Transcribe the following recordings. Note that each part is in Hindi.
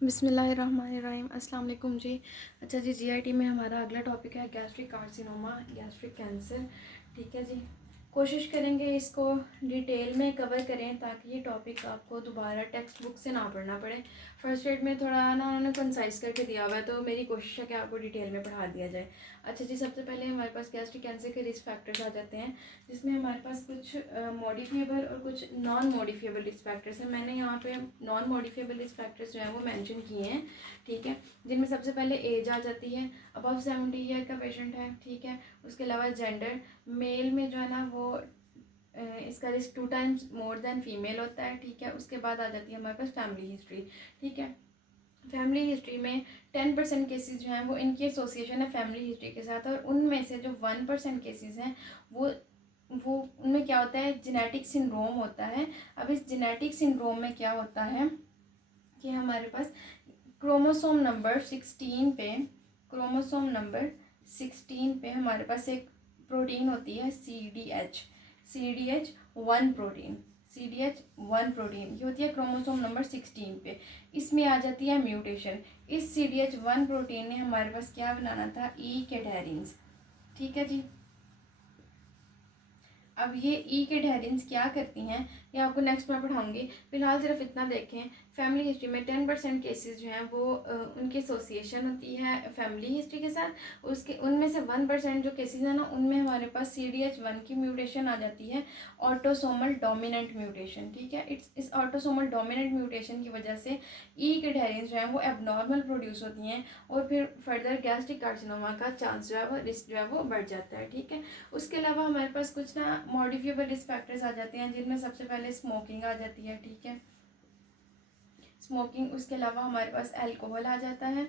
बिस्मिल्लाहिर्रहमानिर्रहीम। अस्सलाम वालेकुम जी। अच्छा जी, जीआईटी में हमारा अगला टॉपिक है गैस्ट्रिक कार्सिनोमा, गैस्ट्रिक कैंसर। ठीक है जी, कोशिश करेंगे इसको डिटेल में कवर करें ताकि ये टॉपिक आपको दोबारा टेक्स्ट बुक से ना पढ़ना पड़े। फर्स्ट एड में थोड़ा ना उन्होंने कंसाइज करके दिया हुआ है, तो मेरी कोशिश है कि आपको डिटेल में पढ़ा दिया जाए। अच्छा जी, सबसे पहले हमारे पास गैस्ट्रिक कैंसर के रिस्क फैक्टर्स आ जाते हैं, जिसमें हमारे पास कुछ मॉडिफिएबल और कुछ नॉन मॉडिफिएबल रिस्क फैक्टर्स हैं। मैंने यहाँ पे नॉन मॉडिफिएबल रिस्क फैक्टर्स जो हैं वो मेंशन किए हैं। ठीक है, जिनमें सबसे पहले एज आ जाती है, अबव 70 ईयर का पेशेंट है। ठीक है, उसके अलावा जेंडर, मेल में जो है ना वो इसका risk 2 times more than female होता है। ठीक है, उसके बाद आ जाती है हमारे पास फैमिली हिस्ट्री। ठीक है, फैमिली हिस्ट्री में 10% केसेस जो हैं वो इनकी एसोसिएशन है फैमिली हिस्ट्री के साथ, और उनमें से जो 1% केसेस हैं वो उनमें क्या होता है, जेनेटिक सिंड्रोम होता है। अब इस जेनेटिक सिंड्रोम में क्या होता है कि हमारे पास क्रोमोसोम नंबर 16 पे हमारे पास एक प्रोटीन होती है CDH1 प्रोटीन। ये होती है क्रोमोसोम नंबर 16 पे। इसमें आ जाती है म्यूटेशन। इस CDH1 प्रोटीन ने हमारे पास क्या बनाना था, ई कैडहेरिंस। ठीक है जी, अब ये ई कैडहेरिंस क्या करती हैं ये आपको नेक्स्ट में पढ़ाऊंगी। फिलहाल सिर्फ इतना देखें, फैमिली हिस्ट्री में 10% केसेस जो हैं वो उनकी एसोसिएशन होती है फैमिली हिस्ट्री के साथ। उसके उनमें से 1% जो केसेस हैं ना, उनमें हमारे पास CDH1 की म्यूटेशन आ जाती है, ऑटोसोमल डोमिनेंट म्यूटेशन। ठीक है, इस ऑटोसोमल डोमिनेंट म्यूटेशन की वजह से ई कैडहेरिंस जो है वो एबनॉर्मल प्रोड्यूस होती हैं, और फिर फर्दर गैस्ट्रिक कार्सिनोमा का चांस जो है वो रिस्क जो है वो बढ़ जाता है। ठीक है, उसके अलावा हमारे पास कुछ ना मॉडिफिएबल रिस्क फैक्टर्स आ जाते हैं, जिनमें सबसे पहले स्मोकिंग आ जाती है। ठीक है, स्मोकिंग, उसके अलावा हमारे पास अल्कोहल आ जाता है।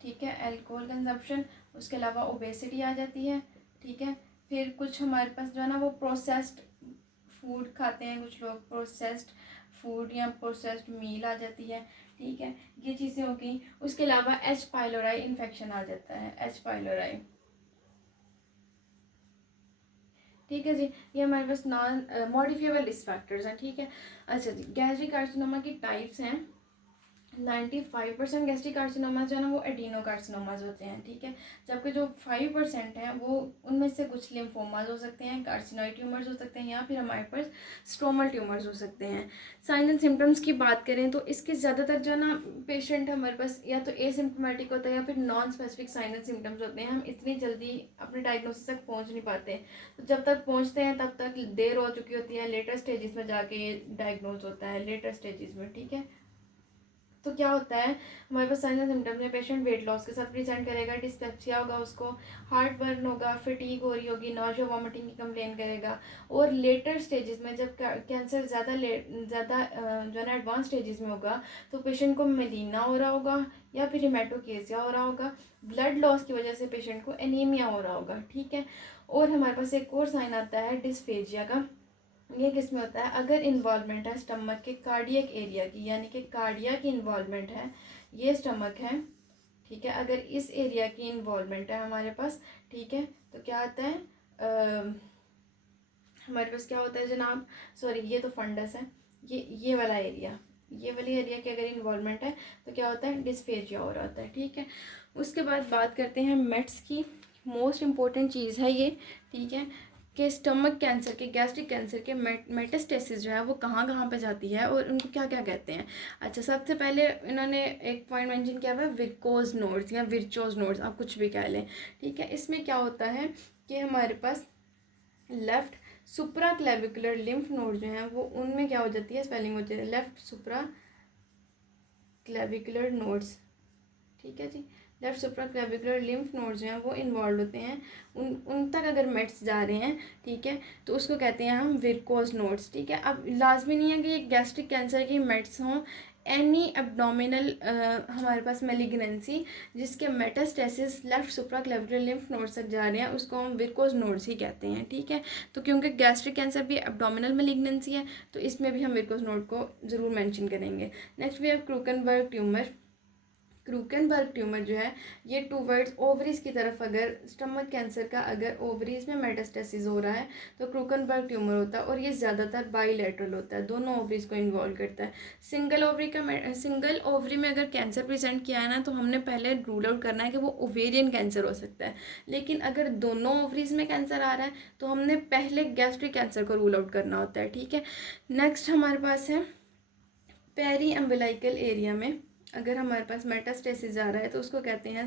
ठीक है, अल्कोहल कंजप्शन, उसके अलावा ओबेसिटी आ जाती है। ठीक है, फिर कुछ हमारे पास जो है ना वो प्रोसेस्ड फूड खाते हैं कुछ लोग, प्रोसेस्ड फूड या प्रोसेस्ड मील आ जाती है। ठीक है, ये चीज़ें हो गई। उसके अलावा एच पाइलोराई इन्फेक्शन आ जाता है, एच पाइलोराई। ठीक है जी, ये हमारे पास नॉन मॉडिफिएबल रिस्क फैक्टर्स हैं। ठीक है, अच्छा जी, गैस्ट्रिक कार्सिनोमा की टाइप्स हैं। 95% गैस्ट्रिक कार्सिनोमा जो है ना वो एडिनो कार्सिनोमाज होते हैं। ठीक है, जबकि जो 5% हैं वो उनमें से कुछ लिम्फोमाज हो सकते हैं, कार्सिनोइड ट्यूमर्स हो सकते हैं, या फिर हमारे पास स्ट्रोमल ट्यूमर्स हो सकते हैं। साइन एंड सिम्टम्स की बात करें तो इसके ज़्यादातर जो है ना पेशेंट हमारे पास या तो एसिम्टोमेटिक होता है या फिर non specific sign and symptoms होते हैं। हम इतनी जल्दी अपने डायग्नोसिस तक पहुँच नहीं पाते, तो जब तक पहुँचते हैं तब तक देर हो चुकी होती है, लेटर स्टेजेस में जाके डायग्नोज होता है, लेटर स्टेजेस में। ठीक है, तो क्या होता है हमारे पास साइन एंड सिम्टम्स में पेशेंट वेट लॉस के साथ प्रेजेंट करेगा, डिस्पेप्सिया होगा उसको, हार्ट बर्न होगा, फटीग हो रही होगी, नॉजिया वॉमिटिंग की कंप्लेन करेगा। और लेटर स्टेजेस में जब कैंसर ज़्यादा जो है ना एडवांस स्टेजेस में होगा, तो पेशेंट को मेलिना हो रहा होगा या फिर हेमेटोकेसिया हो रहा होगा। ब्लड लॉस की वजह से पेशेंट को एनीमिया हो रहा होगा। ठीक है, और हमारे पास एक और साइन आता है डिस्फेजिया का। ये किस में होता है, अगर इन्वॉल्वमेंट है स्टमक के कार्डियक एरिया की, यानी कि कार्डिया की इन्वॉल्वमेंट है, ये स्टमक है। ठीक है, अगर इस एरिया की इन्वॉल्वमेंट है हमारे पास, ठीक है, तो क्या आता है हमारे पास क्या होता है जनाब, सॉरी ये तो फंडस है, ये वाला एरिया, ये वाली एरिया की अगर इन्वॉल्वमेंट है तो क्या होता है, डिस्फेजिया हो रहा होता है। ठीक है, उसके बाद बात करते हैं मेट्स की। मोस्ट इम्पॉर्टेंट चीज़ है ये। ठीक है, कि स्टमक कैंसर के, गैस्ट्रिक कैंसर के मेटास्टेसिस जो है वो कहाँ कहाँ पे जाती है और उनको क्या क्या कहते हैं। अच्छा, सबसे पहले इन्होंने एक पॉइंट मेंशन किया हुआ है विरकोज नोड्स या विरचोज नोड्स, आप कुछ भी कह लें। ठीक है, इसमें क्या होता है कि हमारे पास लेफ्ट सुप्रा क्लेविकुलर लिम्फ नोड जो हैं वो, उनमें क्या हो जाती है, स्वेलिंग हो जाती है, लेफ्ट सुप्रा क्लेविकुलर नोड्स। ठीक है जी, लेफ्ट सुप्रा क्लेविकुलर लिम्फ नोड्स जो हैं वो इन्वॉल्व होते हैं, उन तक अगर मेट्स जा रहे हैं, ठीक है, तो उसको कहते हैं हम विरकोज नोड्स। ठीक है, अब लाजमी नहीं है कि गैस्ट्रिक कैंसर की मेट्स हों, एनी एब्डोमिनल हमारे पास मेलिग्नेंसी जिसके मेटास्टेसिस लेफ्ट सुप्रा क्लेविकुलर लिम्फ नोड्स तक जा रहे हैं, उसको हम विरकोज नोड्स ही कहते हैं। ठीक है, तो क्योंकि गैस्ट्रिक कैंसर भी एब्डोमिनल मेलिग्नेंसी है, तो इसमें भी हम विरकोज नोड को ज़रूर मेंशन करेंगे। Next we have Krukenberg tumour. Krukenberg tumour जो है ये टूवर्ड्स ओवरीज की तरफ, अगर स्टमक कैंसर का अगर ओवरीज में मेटास्टेसिस हो रहा है तो क्रूकेनबर्ग ट्यूमर होता है, और ये ज़्यादातर बाईलेटरल होता है, दोनों ओवरीज को इन्वॉल्व करता है। सिंगल ओवरी में अगर कैंसर प्रेजेंट किया है ना, तो हमने पहले रूल आउट करना है कि वो ओवेरियन कैंसर हो सकता है। लेकिन अगर दोनों ओवरीज में कैंसर आ रहा है तो हमने पहले गैस्ट्रिक कैंसर को रूल आउट करना होता है, ठीक है। नेक्स्ट हमारे पास है पेरी अम्बिलाइकल एरिया में अगर हमारे पास मेटास्टेसिस आ रहा है तो उसको कहते हैं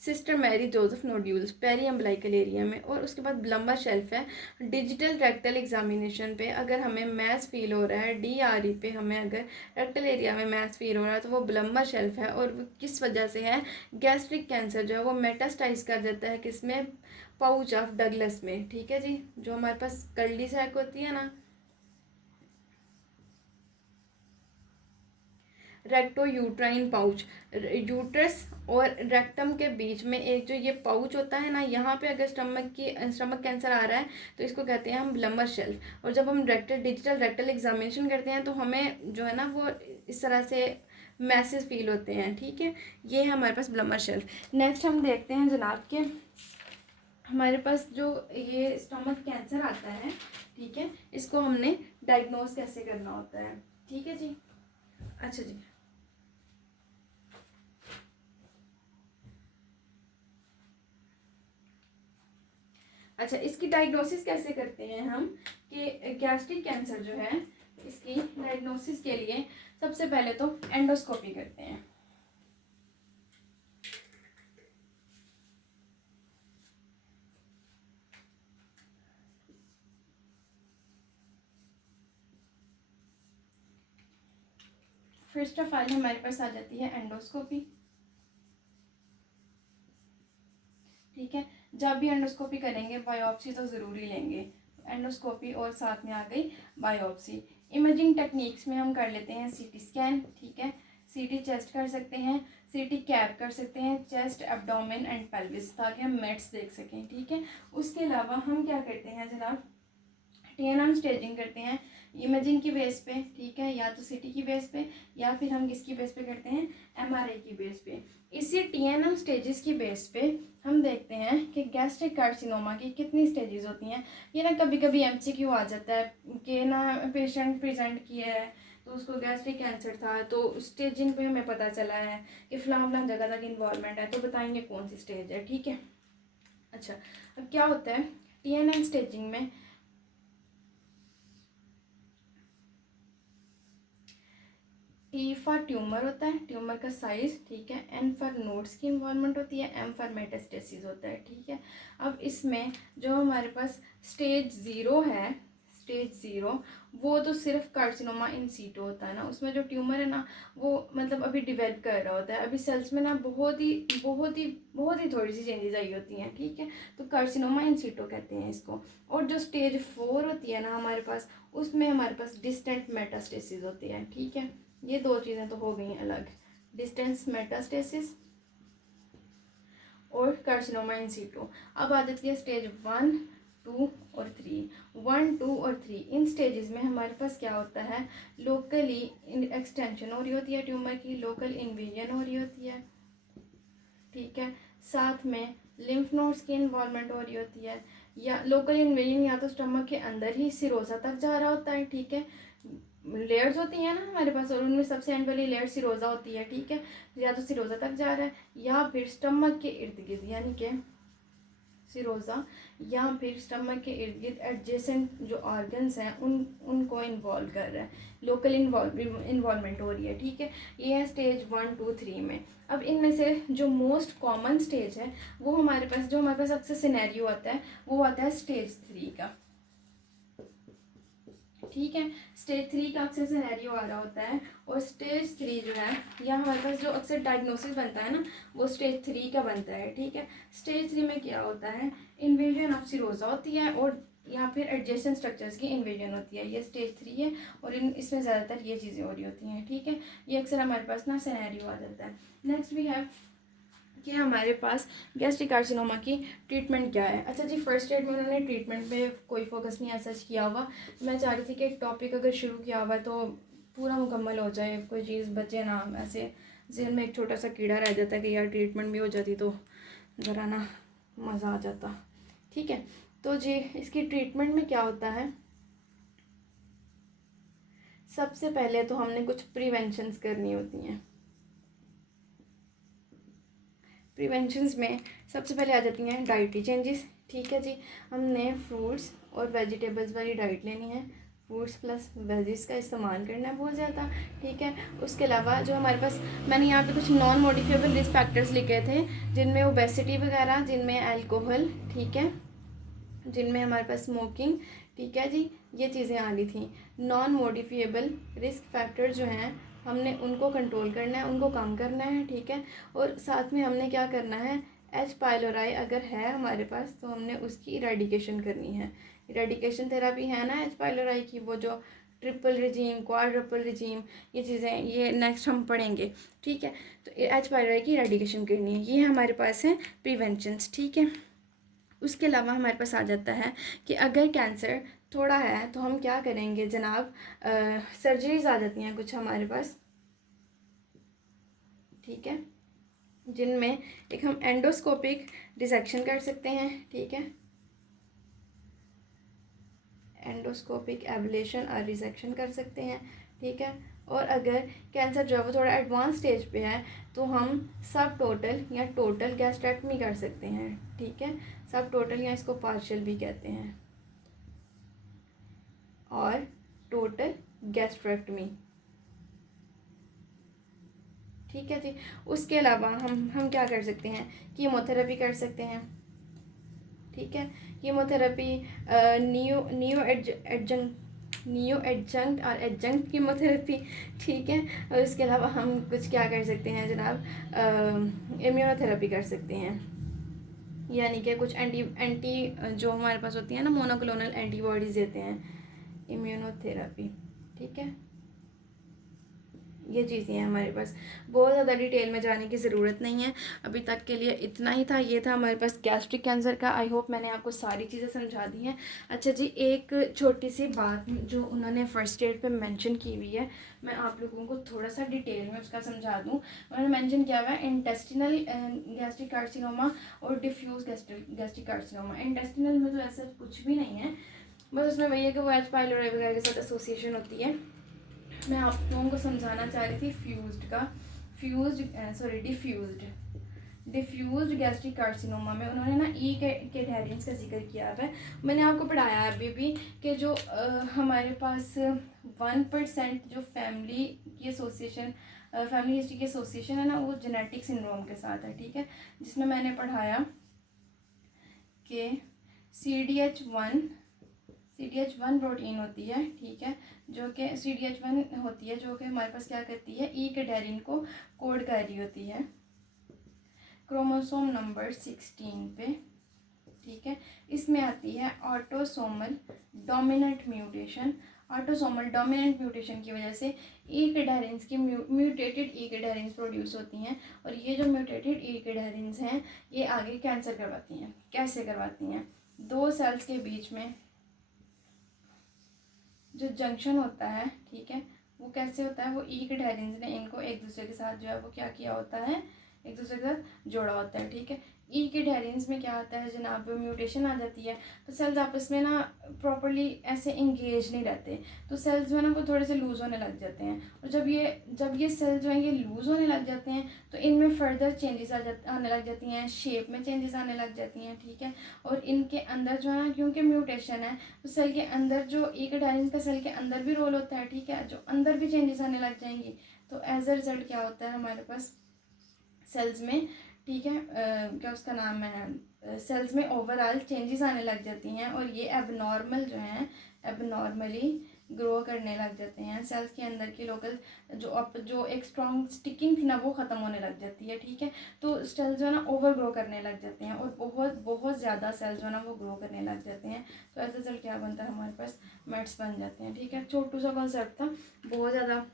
Sister Mary Joseph nodules, periumbilical area में। और उसके बाद ब्लम्बर शेल्फ है। डिजिटल रेक्टल एग्जामिनेशन पे अगर हमें मैस फील हो रहा है, DRE पे हमें अगर रेक्टल एरिया में मैस फील हो रहा है तो वो ब्लम्बर शेल्फ है। और वो किस वजह से है, गैस्ट्रिक कैंसर जो है वो मेटास्टाइज कर देता है किसमें, पाउच ऑफ डगलस में, ठीक है जी। जो हमारे पास कर्ली सैक होती है ना, रेक्टो यूट्राइन पाउच, यूट्रस और रेक्टम के बीच में एक जो ये पाउच होता है ना, यहाँ पे अगर स्टमक कैंसर आ रहा है तो इसको कहते हैं हम ब्लम्बर शेल्फ। और जब हम डिजिटल रेक्टल एग्जामिनेशन करते हैं तो हमें जो है ना वो इस तरह से मैसेज फील होते हैं, ठीक है। ये है हमारे पास ब्लम्बर शेल्फ। नेक्स्ट हम देखते हैं जनाब के हमारे पास जो ये स्टमक कैंसर आता है, ठीक है, इसको हमने डायग्नोज कैसे करना होता है, ठीक है जी। अच्छा जी, अच्छा इसकी डायग्नोसिस कैसे करते हैं हम, कि गैस्ट्रिक कैंसर जो है इसकी डायग्नोसिस के लिए सबसे पहले तो एंडोस्कोपी करते हैं। फर्स्ट ऑफ ऑल हमारे पास आ जाती है एंडोस्कोपी, ठीक है। जब भी एंडोस्कोपी करेंगे बायोप्सी तो ज़रूरी लेंगे, एंडोस्कोपी और साथ में आ गई बायोप्सी। इमेजिंग टेक्निक्स में हम कर लेते हैं CT स्कैन, ठीक है, CT चेस्ट कर सकते हैं, CT कैप कर सकते हैं, चेस्ट एब्डोमेन एंड पेल्विस, ताकि हम मेट्स देख सकें, ठीक है। उसके अलावा हम क्या करते हैं जनाब, TNM स्टेजिंग करते हैं इमेजिंग की बेस पे, ठीक है, या तो CT की बेस पे या फिर हम किसकी बेस पे करते हैं, MRI की बेस पे। इसी TNM स्टेजेस की बेस पे हम देखते हैं कि गैस्ट्रिक कार्सिनोमा की कितनी स्टेजेस होती हैं। ये ना कभी कभी MCQ आ जाता है कि ना पेशेंट प्रेजेंट किया है तो उसको गैस्ट्रिक कैंसर था, तो स्टेजिंग पे हमें पता चला है कि फलां जगह तक इन्वॉल्वमेंट है, तो बताएंगे कौन सी स्टेज है, ठीक है। अच्छा, अब क्या होता है TNM स्टेजिंग में, T फॉर ट्यूमर होता है, ट्यूमर का साइज, ठीक है। N फॉर नोड्स की इन्वॉल्वमेंट होती है, M फॉर मेटास्टेसिस होता है, ठीक है। अब इसमें जो हमारे पास स्टेज 0 है, स्टेज 0 वो तो सिर्फ कार्सिनोमा इन सीटो होता है ना, उसमें जो ट्यूमर है ना वो मतलब अभी डिवेल्प कर रहा होता है, अभी सेल्स में ना बहुत ही थोड़ी सी चेंजेस आई होती हैं, ठीक है। तो कार्सिनोमा इन सीटो कहते हैं इसको। और जो स्टेज 4 होती है ना हमारे पास, उसमें हमारे पास डिस्टेंट मेटास्टेसिस होती है, ठीक है। ये दो चीज़ें तो हो गई अलग, डिस्टेंस मेटास्टेसिस और कार्सिनोमा इन सीटो। अब आ जाती है स्टेज 1, 2 और 3। 1, 2 और 3 इन स्टेजेस में हमारे पास क्या होता है, लोकली एक्सटेंशन हो रही होती है ट्यूमर की, लोकल इन्वेजन हो रही होती है, ठीक है। साथ में लिम्फ नोड्स की इन्वॉल्वमेंट हो रही होती है, या लोकल इन्वेजन या तो स्टमक के अंदर ही सिरोजा तक जा रहा होता है, ठीक है। लेयर्स होती हैं ना हमारे पास और उनमें सबसे एंड वाली लेयर सिरोजा होती है, ठीक है। या तो सिरोजा तक जा रहा है या फिर स्टमक के इर्द गिर्द, यानी कि सिरोजा या फिर स्टमक के इर्द गिर्द एडजेसेंट जो ऑर्गन्स हैं उनको इन्वॉल्व कर रहा है, लोकल इन्वॉल्वमेंट हो रही है, ठीक है। ये है स्टेज 1, 2, 3 में। अब इनमें से जो मोस्ट कॉमन स्टेज है वो हमारे पास जो हमारे पास अक्सर सिनेरियो आता है वो आता है स्टेज 3 का, ठीक है। स्टेज 3 का अक्सर सिनेरियो आ रहा होता है। और स्टेज 3 जो है या हमारे पास जो अक्सर डायग्नोसिस बनता है ना वो स्टेज 3 का बनता है, ठीक है। स्टेज 3 में क्या होता है, इन्वेजन ऑफ सिरोजा होती है और या फिर एडजेसेंट स्ट्रक्चर्स की इन्वेजन होती है, ये स्टेज 3 है। और इसमें ज़्यादातर ये चीज़ें हो रही होती हैं, ठीक है। ये अक्सर हमारे पास ना सिनेरियो आ जाता है। नेक्स्ट वी हैव कि हमारे पास गैस्ट्रिक कार्सिनोमा की ट्रीटमेंट क्या है। अच्छा जी, फर्स्ट एड में उन्होंने ट्रीटमेंट पे कोई फोकस नहीं ऐसा किया हुआ। मैं चाह रही थी कि एक टॉपिक अगर शुरू किया हुआ तो पूरा मुकम्मल हो जाए, कोई चीज़ बचे ना, ऐसे जहन में एक छोटा सा कीड़ा रह जाता है कि यार ट्रीटमेंट भी हो जाती तो ज़रा ना मज़ा आ जाता। ठीक है, तो जी इसकी ट्रीटमेंट में क्या होता है, सबसे पहले तो हमने कुछ प्रिवेंशंस करनी होती हैं। प्रिवेंशंस में सबसे पहले आ जाती हैं डाइटरी चेंजेस। ठीक है जी, हमने फ्रूट्स और वेजिटेबल्स वाली डाइट लेनी है, फ्रूट्स प्लस वेजिस का इस्तेमाल करना है बहुत ज़्यादा। ठीक है, उसके अलावा जो हमारे पास, मैंने यहाँ पे कुछ नॉन मॉडिफिएबल रिस्क फैक्टर्स लिखे थे, जिनमें ओबेसिटी वगैरह, जिनमें अल्कोहल, ठीक है, जिनमें हमारे पास स्मोकिंग, ठीक है जी, ये चीज़ें आ रही थी। नॉन मॉडिफिएबल रिस्क फैक्टर जो हैं हमने उनको कंट्रोल करना है, उनको कम करना है। ठीक है, और साथ में हमने क्या करना है, एच पाइलोराई अगर है हमारे पास तो हमने उसकी इरेडिकेशन करनी है। इरेडिकेशन थेरापी है ना एच पाइलोराई की, वो जो ट्रिपल रिजीम, क्वाड्रपल रिजीम, ये चीज़ें ये नेक्स्ट हम पढ़ेंगे। ठीक है, तो एच पाइलोराई की इरेडिकेशन करनी है, ये हमारे पास है प्रिवेंशंस। ठीक है, उसके अलावा हमारे पास आ जाता है कि अगर कैंसर थोड़ा है तो हम क्या करेंगे जनाब, सर्जरीज आ जाती हैं कुछ हमारे पास। ठीक है, जिनमें एक हम एंडोस्कोपिक डिसेक्शन कर सकते हैं। ठीक है, एंडोस्कोपिक एब्लेशन और रिसेक्शन कर सकते हैं। ठीक है, और अगर कैंसर जो है वो थोड़ा एडवांस स्टेज पे है तो हम सब टोटल या टोटल गैस्ट्रेक्टमी कर सकते हैं। ठीक है, सब टोटल या इसको पार्शियल भी कहते हैं, और टोटल गैस्ट्रेक्टमी। ठीक है जी, उसके अलावा हम क्या कर सकते हैं, कीमोथेरेपी कर सकते हैं। ठीक है, कीमोथेरेपी नियो एडजंक्ट और एडजंक्ट कीमोथेरेपी। ठीक है, और इसके अलावा हम कुछ क्या कर सकते हैं जनाब, इम्यूनोथेरेपी कर सकते हैं, यानी कि कुछ एंटी एंटी जो हमारे पास होती है ना मोनोक्लोनल एंटीबॉडीज़ देते हैं, इम्यूनोथेरेपी। ठीक है, ये चीज़ें हैं हमारे पास, बहुत ज़्यादा डिटेल में जाने की ज़रूरत नहीं है, अभी तक के लिए इतना ही था। ये था हमारे पास गैस्ट्रिक कैंसर का। आई होप मैंने आपको सारी चीज़ें समझा दी हैं। अच्छा जी, एक छोटी सी बात जो उन्होंने फर्स्ट एड पे मेंशन की हुई है, मैं आप लोगों को थोड़ा सा डिटेल में उसका समझा दूँ। उन्होंने मेंशन किया हुआ है इंटेस्टिनल गैस्ट्रिक कार्सिनोमा और डिफ्यूज़ गैस्ट्रिक कार्सिनोमा। इंटेस्टिनल में तो ऐसा कुछ भी नहीं है, बस उसमें वही है कि वो एच पाइलोरी वगैरह के साथ एसोसिएशन होती है। मैं आप लोगों को समझाना चाह रही थी डिफ्यूज्ड गैस्ट्रिक कार्सिनोमा में उन्होंने ना ई के एडहेरेंस का जिक्र किया है। मैंने आपको पढ़ाया है अभी भी कि जो हमारे पास 1% जो फैमिली की एसोसिएशन, फैमिली हिस्ट्री की एसोसिएशन है ना, वो जेनेटिक सिंड्रोम के साथ है। ठीक है, जिसमें मैंने पढ़ाया कि CDH1 प्रोटीन होती है। ठीक है, जो कि CDH1 होती है जो कि हमारे पास क्या करती है, ई कैडेरिन को कोड कर रही होती है क्रोमोसोम नंबर 16 पे। ठीक है, इसमें आती है autosomal dominant mutation. Autosomal dominant mutation की वजह से ई कैडेरिन्स की म्यूटेटेड ई कैडेरिन्स प्रोड्यूस होती हैं, और ये जो म्यूटेटेड ई कैडेरिन्स हैं ये आगे कैंसर करवाती हैं। कैसे करवाती हैं, दो सेल्स के बीच में जो जंक्शन होता है, ठीक है, वो कैसे होता है, वो ई कैडेरिन्स ने इनको एक दूसरे के साथ जो है वो क्या किया होता है, एक दूसरे के साथ जोड़ा होता है। ठीक है, ई कैडेरिन्स में क्या होता है जनाब, म्यूटेशन आ जाती है तो सेल्स आपस में ना प्रॉपरली ऐसे इंगेज नहीं रहते, तो सेल्स जो है ना वो थोड़े से लूज़ होने लग जाते हैं, और जब ये सेल्स जो हैं ये लूज़ होने लग जाते हैं तो इनमें फर्दर चेंजेस आने लग जाती हैं, शेप में चेंजेस आने लग जाती हैं। ठीक है, और इनके अंदर जो है ना, क्योंकि म्यूटेशन है तो सेल के अंदर जो ई कैडेरिन्स का सेल के अंदर भी रोल होता है। ठीक है, जो अंदर भी चेंजेस आने लग जाएंगी, तो एज अ रिजल्ट क्या होता है हमारे पास सेल्स में, ठीक है, क्या उसका नाम है, सेल्स में ओवरऑल चेंजेस आने लग जाती हैं, और ये एबनॉर्मल जो हैं एबनॉर्मली ग्रो करने लग जाते हैं। सेल्स के अंदर की लोकल जो एक स्ट्रॉन्ग स्टिकिंग थी ना वो ख़त्म होने लग जाती है। ठीक है, तो सेल्स जो है ना ओवर ग्रो करने लग जाते हैं, और बहुत बहुत ज़्यादा सेल्स जो है ना वो ग्रो करने लग जाते हैं, तो ऐसे सेल क्या बनता है हमारे पास, मेट्स बन जाते हैं। ठीक है, छोटू सा कॉन्सेप्ट था, बहुत ज़्यादा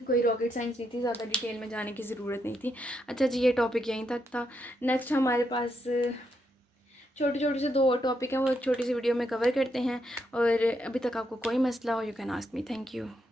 कोई रॉकेट साइंस नहीं थी, ज़्यादा डिटेल में जाने की ज़रूरत नहीं थी। अच्छा जी, ये टॉपिक यहीं तक था। नेक्स्ट हमारे पास छोटे छोटे से 2 और टॉपिक हैं, वो एक छोटी सी वीडियो में कवर करते हैं, और अभी तक आपको कोई मसला हो you can ask me. Thank you.